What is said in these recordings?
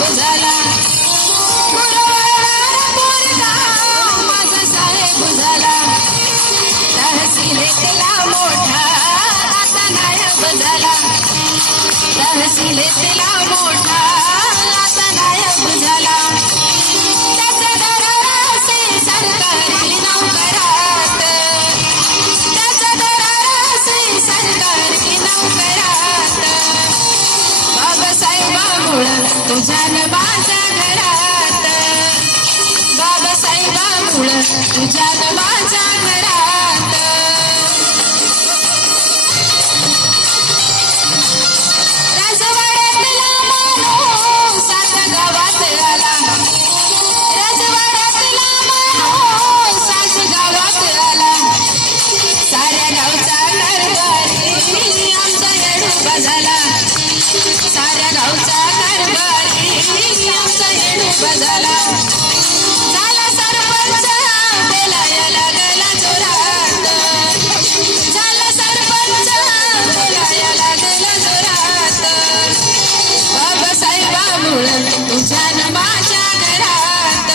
झाला गुरुवार पोरगा माझा साहेब झाला तहसीलेतला मोठा आता नायब झाला तहसीलेतला मोठा आता नायब झाला त्याचा दरारासे सरकारी नोकरात त्याचा दरारासे सरकारी नोकरात बाबासाहेबांमुळं तुझ्या न माझ्या घरात बाबासाहेबांमुळं तुझ्या न माझ्या घरात राजवाड्यातला माणूस सात गावात आला राजवाड्यातला माणूस सात गावात आला साऱ्या गावचा कारभारी आमचा येडूबा झाला साऱ्या गावचा कारभारी आमचा येडूबा झाला झाला सरपंच बोलाया लागला जोरात झाला सरपंच बोलाया लागला जोरात बाबासाहेबांमुळं तुझ्या न माझ्या घरात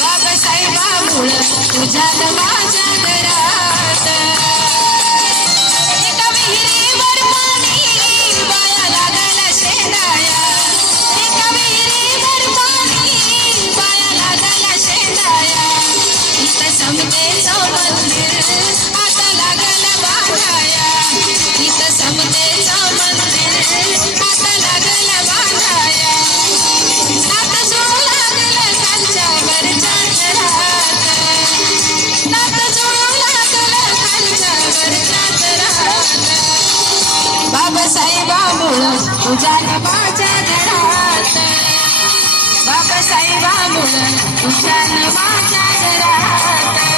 बाबासाहेबांमुळं तुझ्या न माझ्या घरात एका विहिरीवर पाणी बाया लागला शेंदाया एका विहिरीवर पाणी बाया लागला शेंदाया इथं समतेचं मंदिर आता लागलं बांधाया इथं समतेचं मंदिर आता लागलं बांधाया नात जुळू लागलं खालच्या वरच्या घरात नात जुळू लागलं खालच्या वरच्या घरात बाबासाहेबांमुळं तुझ्या न माझ्या घरात बाबासाहेबांमुळं तुझ्या न माझ्या घरात